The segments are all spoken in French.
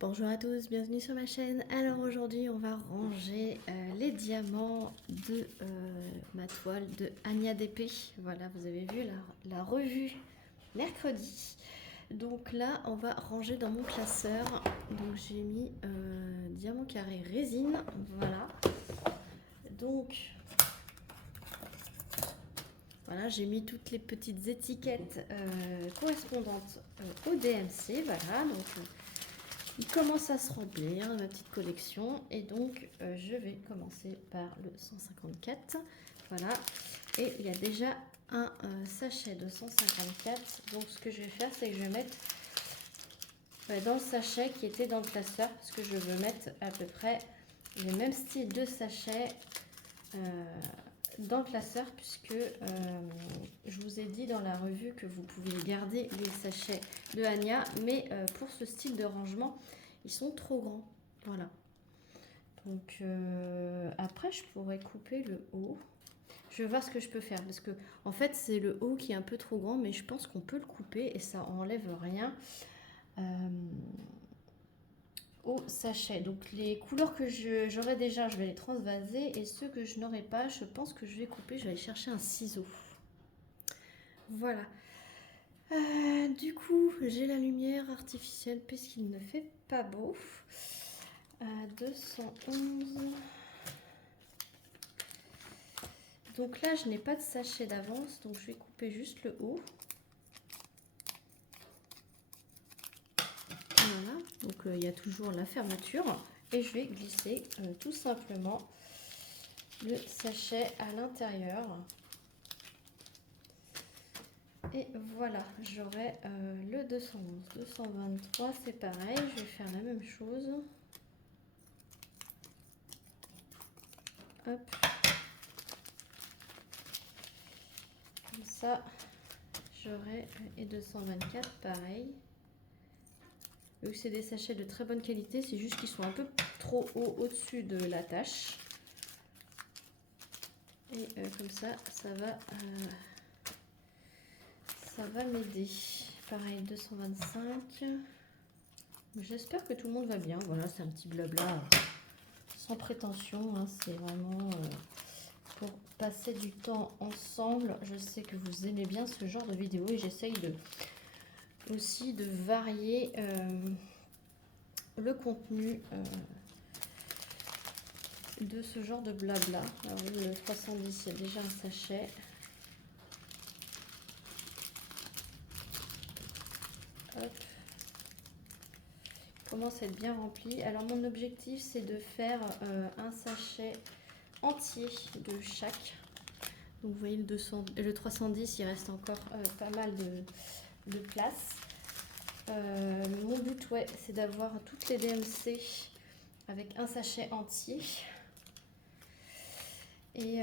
Bonjour à tous, bienvenue sur ma chaîne. Alors aujourd'hui on va ranger les diamants de ma toile de Ania DP. Voilà, vous avez vu la revue mercredi. Donc là on va ranger dans mon classeur. Donc j'ai mis diamant carré résine. Voilà. Donc voilà, j'ai mis toutes les petites étiquettes correspondantes au DMC. Voilà, donc il commence à se remplir ma petite collection et donc je vais commencer par le 154. Voilà, et il y a déjà un sachet de 154. Donc ce que je vais faire, c'est que je vais mettre dans le sachet qui était dans le classeur, parce que je veux mettre à peu près le même style de sachet dans le classeur, puisque je vous ai dit dans la revue que vous pouviez garder les sachets de Ania, mais pour ce style de rangement ils sont trop grands. Voilà, donc après je pourrais couper le haut. Je vais voir ce que je peux faire, parce que en fait c'est le haut qui est un peu trop grand, mais je pense qu'on peut le couper et ça enlève rien au sachet. Donc les couleurs que j'aurai déjà, je vais les transvaser, et ceux que je n'aurai pas, je pense que je vais couper. Je vais aller chercher un ciseau. Voilà. Du coup, j'ai la lumière artificielle puisqu'il ne fait pas beau. 211. Donc là, je n'ai pas de sachet d'avance, donc je vais couper juste le haut. Voilà, donc il y a toujours la fermeture. Et je vais glisser tout simplement le sachet à l'intérieur. Et voilà, j'aurai le 211. 223, c'est pareil, je vais faire la même chose. Hop. Comme ça, j'aurai, et 224, pareil. Vu que c'est des sachets de très bonne qualité, c'est juste qu'ils sont un peu trop hauts au-dessus de la tâche. Et comme ça va m'aider. Pareil, 225. J'espère que tout le monde va bien. Voilà, c'est un petit blabla sans prétention, hein. C'est vraiment pour passer du temps ensemble. Je sais que vous aimez bien ce genre de vidéo et j'essaye aussi de varier le contenu de ce genre de blabla. Alors le 310, il y a déjà un sachet. Hop. Il commence à être bien rempli. Alors mon objectif, c'est de faire un sachet entier de chaque. Donc vous voyez le 310, il reste encore pas mal de place. Mon but, ouais, c'est d'avoir toutes les DMC avec un sachet entier. Et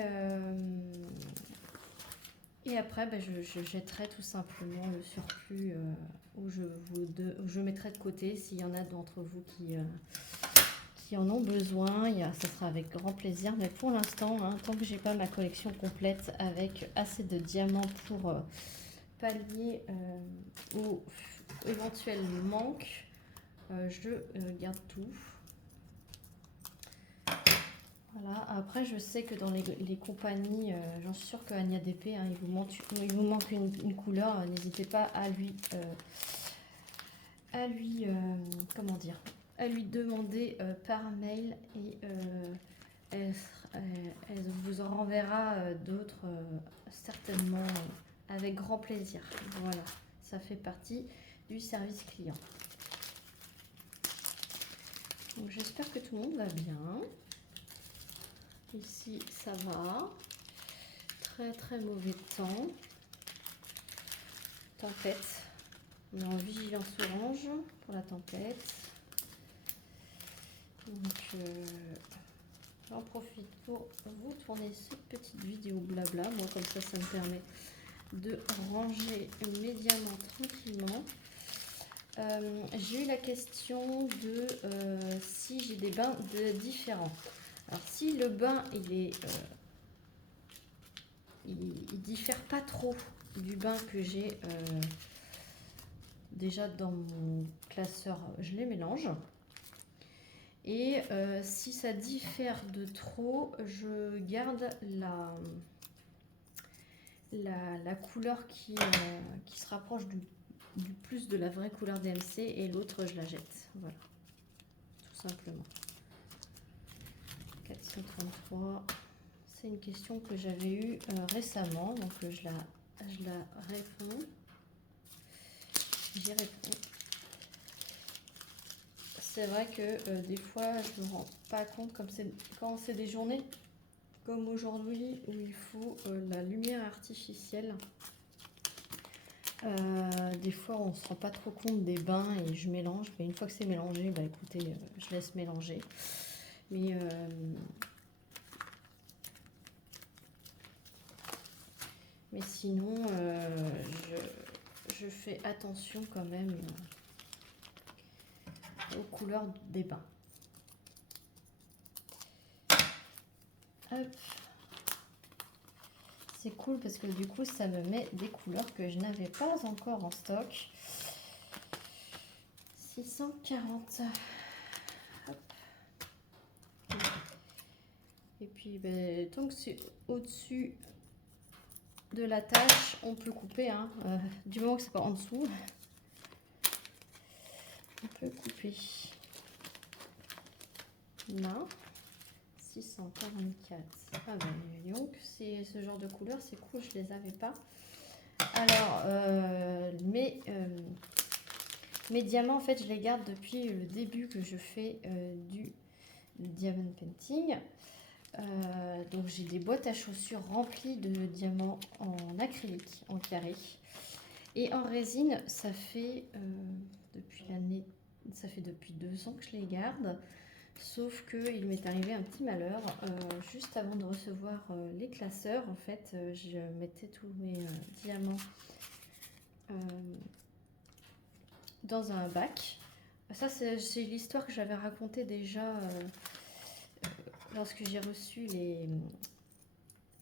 après, je jetterai tout simplement le surplus où je mettrai de côté s'il y en a d'entre vous qui en ont besoin. Ça sera avec grand plaisir. Mais pour l'instant, hein, tant que j'ai pas ma collection complète avec assez de diamants pour pallier aux éventuels manques, je garde tout. Voilà. Après, je sais que dans les compagnies, j'en suis sûre que Ania DP, hein, il vous manque une couleur. N'hésitez pas à lui comment dire, à lui demander par mail, et elle vous en renverra d'autres certainement avec grand plaisir. Voilà, ça fait partie du service client. Donc j'espère que tout le monde va bien. Ici ça va. Très très mauvais temps. Tempête. On est en vigilance orange pour la tempête. Donc j'en profite pour vous tourner cette petite vidéo blabla. Moi comme ça me permet de ranger mes diamants tranquillement. J'ai eu la question de si j'ai des bains différents. Alors si le bain il diffère pas trop du bain que j'ai déjà dans mon classeur, je les mélange. Et si ça diffère de trop, je garde la couleur qui se rapproche du plus de la vraie couleur DMC et l'autre je la jette. Voilà, tout simplement. 433, c'est une question que j'avais eue récemment, donc je la réponds. J'y réponds. C'est vrai que des fois je me rends pas compte, comme quand c'est des journées comme aujourd'hui où il faut la lumière artificielle. Des fois on se rend pas trop compte des bains et je mélange. Mais une fois que c'est mélangé, bah écoutez, je laisse mélanger. Mais sinon, je fais attention quand même aux couleurs des bains. Hop. C'est cool parce que du coup, ça me met des couleurs que je n'avais pas encore en stock. 640. Hop. Et puis, ben, tant que c'est au-dessus de la tâche, on peut couper. Hein. Du moment que c'est pas en dessous, on peut couper. Là. 644. Ah ben, donc, c'est ce genre de couleur, c'est cool, je les avais pas. Alors, mes diamants, en fait, je les garde depuis le début que je fais du diamond painting. Donc, j'ai des boîtes à chaussures remplies de diamants en acrylique, en carré. Et en résine, ça fait depuis 2 ans que je les garde. Sauf qu'il m'est arrivé un petit malheur. Juste avant de recevoir les classeurs, en fait, je mettais tous mes diamants dans un bac. Ça, c'est l'histoire que j'avais racontée déjà lorsque j'ai reçu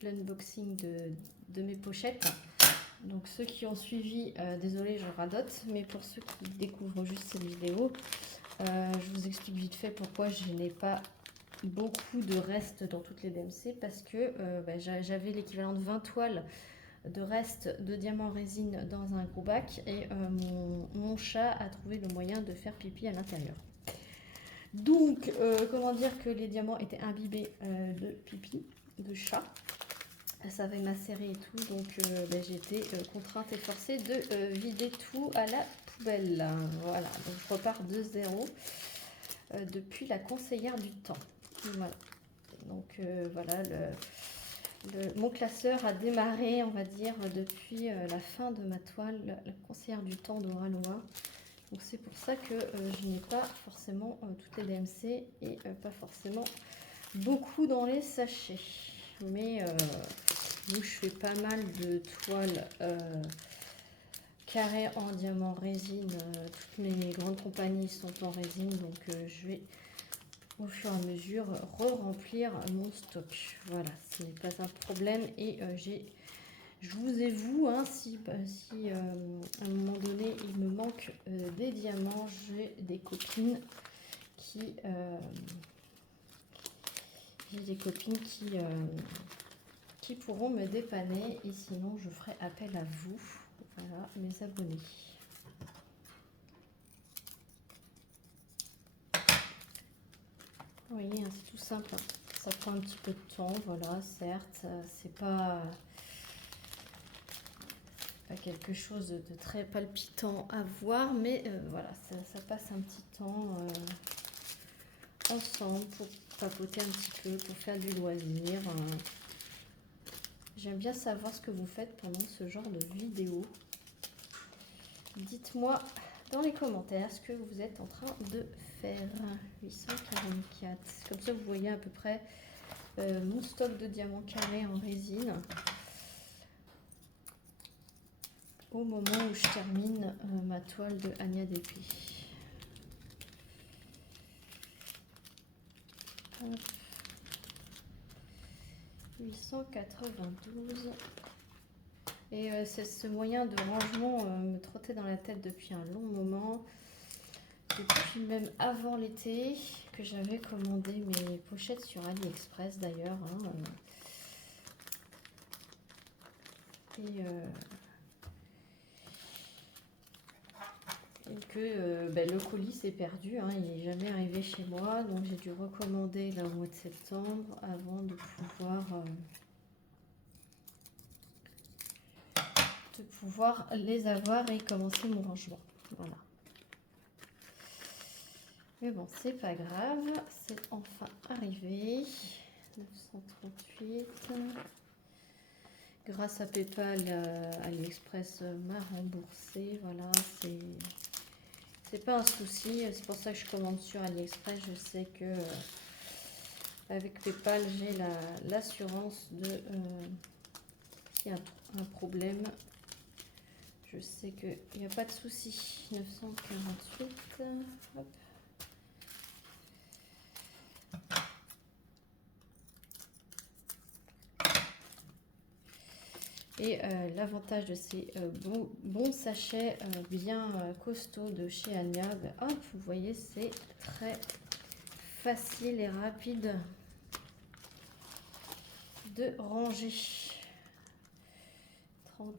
l'unboxing de mes pochettes. Donc ceux qui ont suivi, désolé, je radote, mais pour ceux qui découvrent juste cette vidéo, je vous explique vite fait pourquoi je n'ai pas beaucoup de restes dans toutes les DMC, parce que j'avais l'équivalent de 20 toiles de restes de diamants résine dans un gros bac et mon chat a trouvé le moyen de faire pipi à l'intérieur. Donc, comment dire que les diamants étaient imbibés de pipi de chat. Ça avait macéré et tout, donc j'ai été contrainte et forcée de vider tout à la poubelle. Voilà, donc je repars de zéro depuis la conseillère du temps. Voilà, donc voilà, mon classeur a démarré, on va dire, depuis la fin de ma toile, la conseillère du temps de Ralois. Donc c'est pour ça que je n'ai pas forcément toutes les DMC et pas forcément beaucoup dans les sachets. Mais donc je fais pas mal de toiles carrées en diamant résine. Toutes mes grandes compagnies sont en résine, donc je vais au fur et à mesure re-remplir mon stock. Voilà, ce n'est pas un problème. Et je vous avoue, hein, si à un moment donné il me manque des diamants, j'ai des copines qui pourront me dépanner, et sinon je ferai appel à vous, voilà, mes abonnés. Vous voyez, hein, c'est tout simple, hein. Ça prend un petit peu de temps, voilà, certes, c'est pas quelque chose de très palpitant à voir, mais voilà, ça passe un petit temps ensemble pour papoter un petit peu, pour faire du loisir. J'aime bien savoir ce que vous faites pendant ce genre de vidéo. Dites-moi dans les commentaires ce que vous êtes en train de faire. 844. Comme ça, vous voyez à peu près mon stock de diamants carrés en résine au moment où je termine ma toile de Ania Dépée. 892. Et c'est ce moyen de rangement me trottait dans la tête depuis un long moment. depuis même avant l'été que j'avais commandé mes pochettes sur AliExpress d'ailleurs. Hein, et que le colis s'est perdu, hein, il n'est jamais arrivé chez moi, donc j'ai dû recommander là au mois de septembre avant de pouvoir les avoir et commencer mon rangement. Voilà. Mais bon, c'est pas grave, c'est enfin arrivé. 938. Grâce à PayPal, AliExpress m'a remboursé. Voilà, c'est pas un souci. C'est pour ça que je commande sur AliExpress. Je sais que avec PayPal, j'ai l'assurance de qu'il y a un problème. Je sais qu'il n'y a pas de souci. 948. Hop. Et l'avantage de ces bons sachets bien costauds de chez Ania, hop, vous voyez, c'est très facile et rapide de ranger. 30,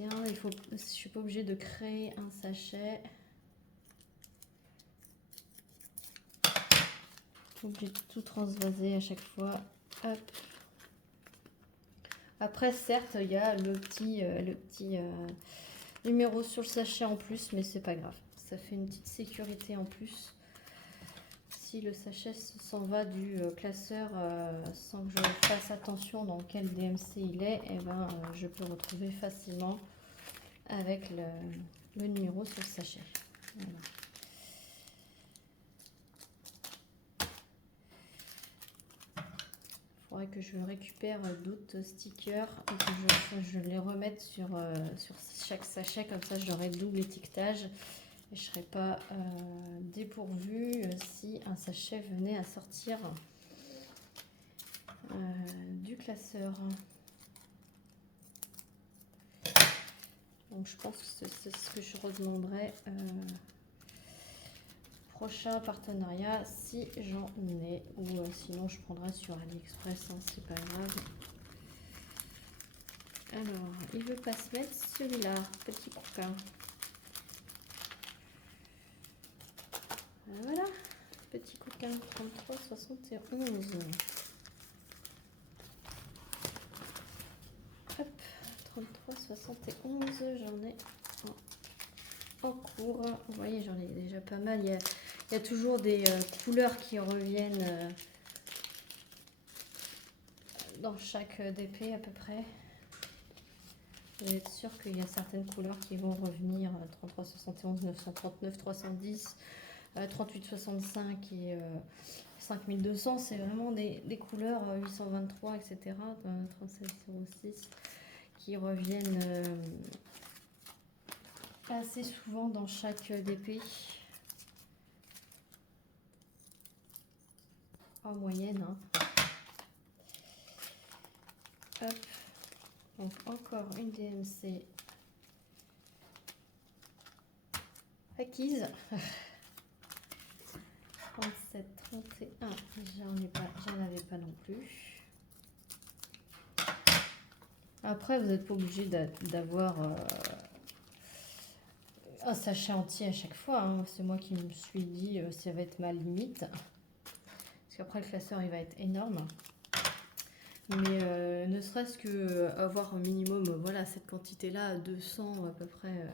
21, je ne suis pas obligée de créer un sachet. Obligée de tout transvaser à chaque fois. Hop. Après, certes, il y a le petit numéro sur le sachet en plus, mais c'est pas grave. Ça fait une petite sécurité en plus. Si le sachet s'en va du classeur sans que je fasse attention dans quel DMC il est, eh ben, je peux retrouver facilement avec le numéro sur le sachet. Voilà. Il faudrait que je récupère d'autres stickers et que je les remette sur chaque sachet, comme ça j'aurai double étiquetage et je ne serai pas dépourvue si un sachet venait à sortir du classeur. Donc je pense que c'est ce que je redemanderai prochain partenariat si j'en ai, ou sinon je prendrai sur AliExpress, hein, c'est pas grave. Alors, il veut pas se mettre celui-là, petit coquin. Voilà, petit coquin, 33,71. Hop, 33,71, j'en ai en cours. Vous voyez, j'en ai déjà pas mal. Il y a toujours des couleurs qui reviennent dans chaque DP à peu près. Vous êtes sûr qu'il y a certaines couleurs qui vont revenir. 33,71, 939, 310, 38,65 et 5200. C'est vraiment des couleurs 823, etc. 37,06 qui reviennent assez souvent dans chaque DP. En moyenne. Hein. Hop. Donc encore une DMC acquise. 37, 31, j'en avais pas non plus. Après, vous n'êtes pas obligé d'avoir un sachet entier à chaque fois. Hein. C'est moi qui me suis dit ça va être ma limite. Parce qu'après, le classeur, il va être énorme. Mais ne serait-ce que avoir au minimum voilà, cette quantité-là, 200 à peu près,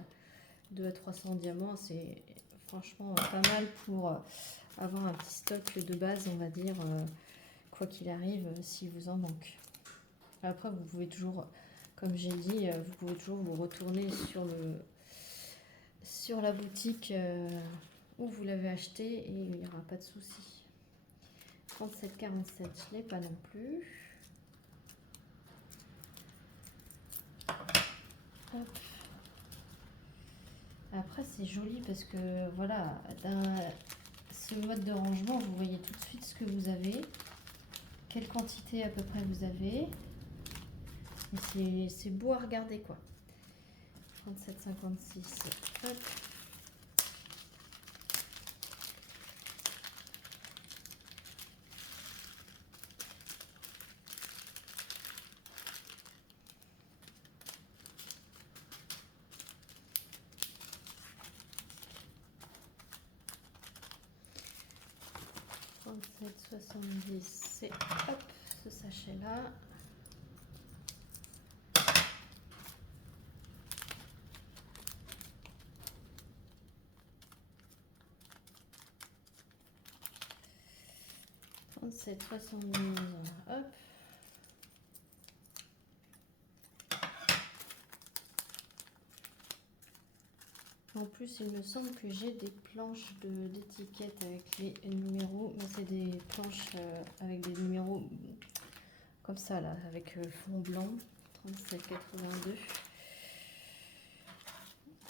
2 à 300 diamants, c'est franchement pas mal pour avoir un petit stock de base, on va dire, quoi qu'il arrive, s'il vous en manque. Après, vous pouvez toujours, comme j'ai dit, vous pouvez toujours vous retourner sur la boutique où vous l'avez acheté et il n'y aura pas de souci. 37,47, je ne l'ai pas non plus. Hop. Après, c'est joli parce que voilà, dans ce mode de rangement, vous voyez tout de suite ce que vous avez, quelle quantité à peu près vous avez. C'est beau à regarder quoi. 37,56. Hop. 37,70, c'est hop, ce sachet-là. C'est 72, hop. En plus, il me semble que j'ai des planches d'étiquettes avec les numéros, mais c'est des planches avec des numéros comme ça là, avec fond blanc, 37,82.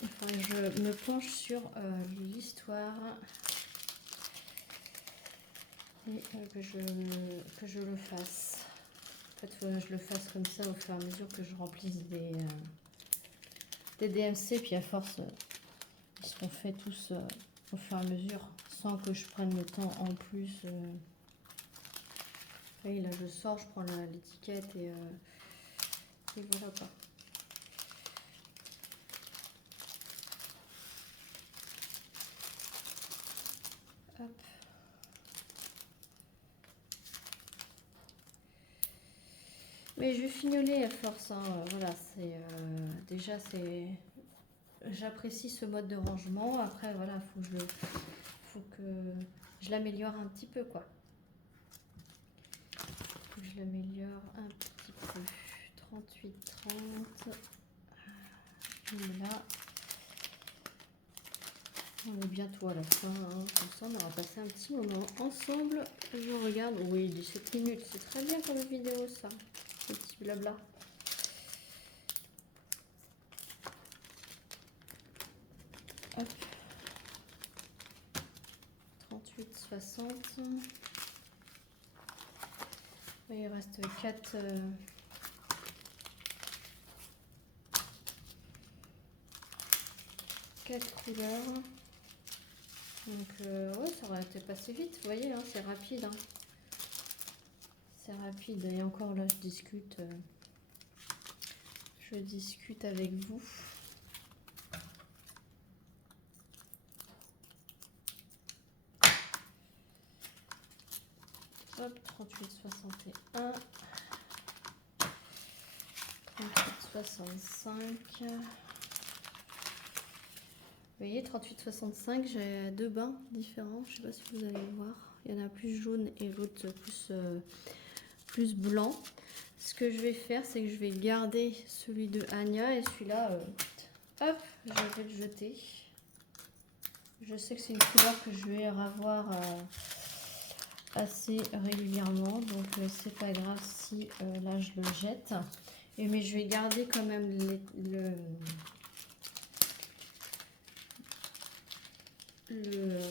Il faut que je me penche sur l'histoire et que je le fasse. En fait, il faut que je le fasse comme ça au fur et à mesure que je remplisse des DMC, puis à force, ils seront faits tous au fur et à mesure, sans que je prenne le temps en plus. Oui, là je sors, je prends l'étiquette et voilà quoi. Hop. Mais je vais fignoler à force, hein. Voilà, c'est déjà c'est, j'apprécie ce mode de rangement. Après voilà, faut que je l'améliore un petit peu quoi. Faut que je l'améliore un petit peu. 38, 30. Et là, on est bientôt à la fin, hein. Comme ça, on aura passé un petit moment ensemble. Je regarde, oui, 17 minutes, c'est très bien comme vidéo ça. Ce petit blabla. Hop. 38, 60. Il reste 4 couleurs. Donc ouais, ça aurait été passé vite, vous voyez, hein, c'est rapide. Hein. C'est rapide. Et encore là, je discute avec vous. Hop, 38, 61. 38, 65. Vous voyez, 38, 65, j'ai deux bains différents. Je ne sais pas si vous allez le voir. Il y en a plus jaune et l'autre plus blanc. Ce que je vais faire, c'est que je vais garder celui de Anya et celui-là, hop, je vais le jeter. Je sais que c'est une couleur que je vais revoir assez régulièrement, donc c'est pas grave si là je le jette. Mais je vais garder quand même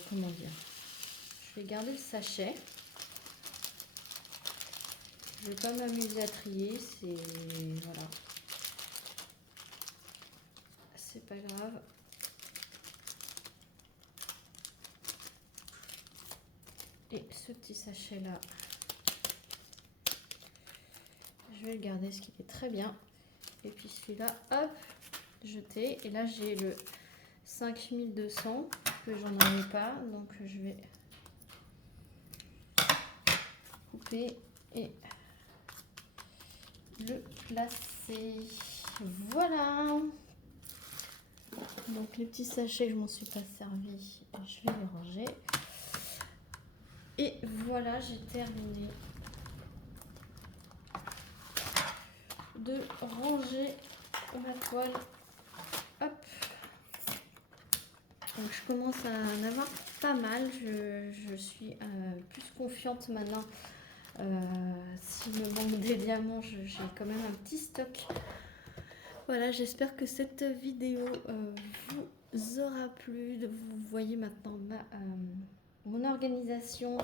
comment dire, je vais garder le sachet. Je vais pas m'amuser à trier, c'est voilà, c'est pas grave. Et ce petit sachet là, je vais le garder, ce qui est très bien. Et puis celui-là, hop, jeté. Et là j'ai le 5200 que j'en avais pas, donc je vais couper et le placer. Voilà. Donc les petits sachets, je m'en suis pas servi, je vais les ranger. Et voilà, j'ai terminé de ranger ma toile. Hop. Donc je commence à en avoir pas mal. Je suis plus confiante maintenant. S'il me manque des diamants, j'ai quand même un petit stock. Voilà, j'espère que cette vidéo vous aura plu. Vous voyez maintenant mon organisation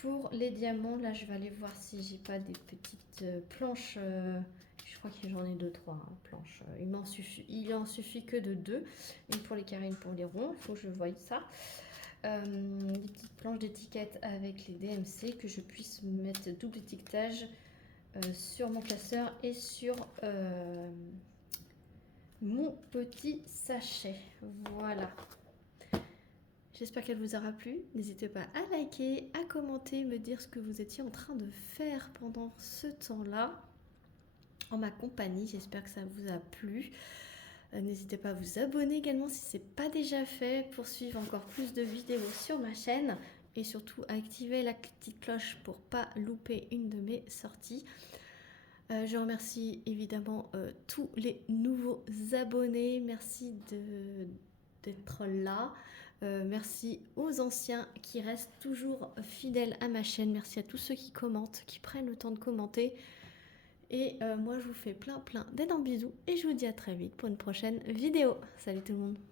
pour les diamants. Là, je vais aller voir si j'ai pas des petites planches. Je crois que j'en ai 2-3 planches. Il en suffit que de 2. Une pour les carrés, une pour les ronds. Il faut que je voie ça. Des petites planches d'étiquettes avec les DMC, que je puisse mettre double étiquetage sur mon classeur et sur mon petit sachet. Voilà. J'espère qu'elle vous aura plu. N'hésitez pas à liker, à commenter, me dire ce que vous étiez en train de faire pendant ce temps-là en ma compagnie. J'espère que ça vous a plu. N'hésitez pas à vous abonner également si ce n'est pas déjà fait pour suivre encore plus de vidéos sur ma chaîne et surtout activer la petite cloche pour pas louper une de mes sorties. Je remercie évidemment tous les nouveaux abonnés. Merci d'être là. Merci aux anciens qui restent toujours fidèles à ma chaîne. Merci à tous ceux qui commentent, qui prennent le temps de commenter. Et moi, je vous fais plein d'énormes bisous et je vous dis à très vite pour une prochaine vidéo. Salut tout le monde!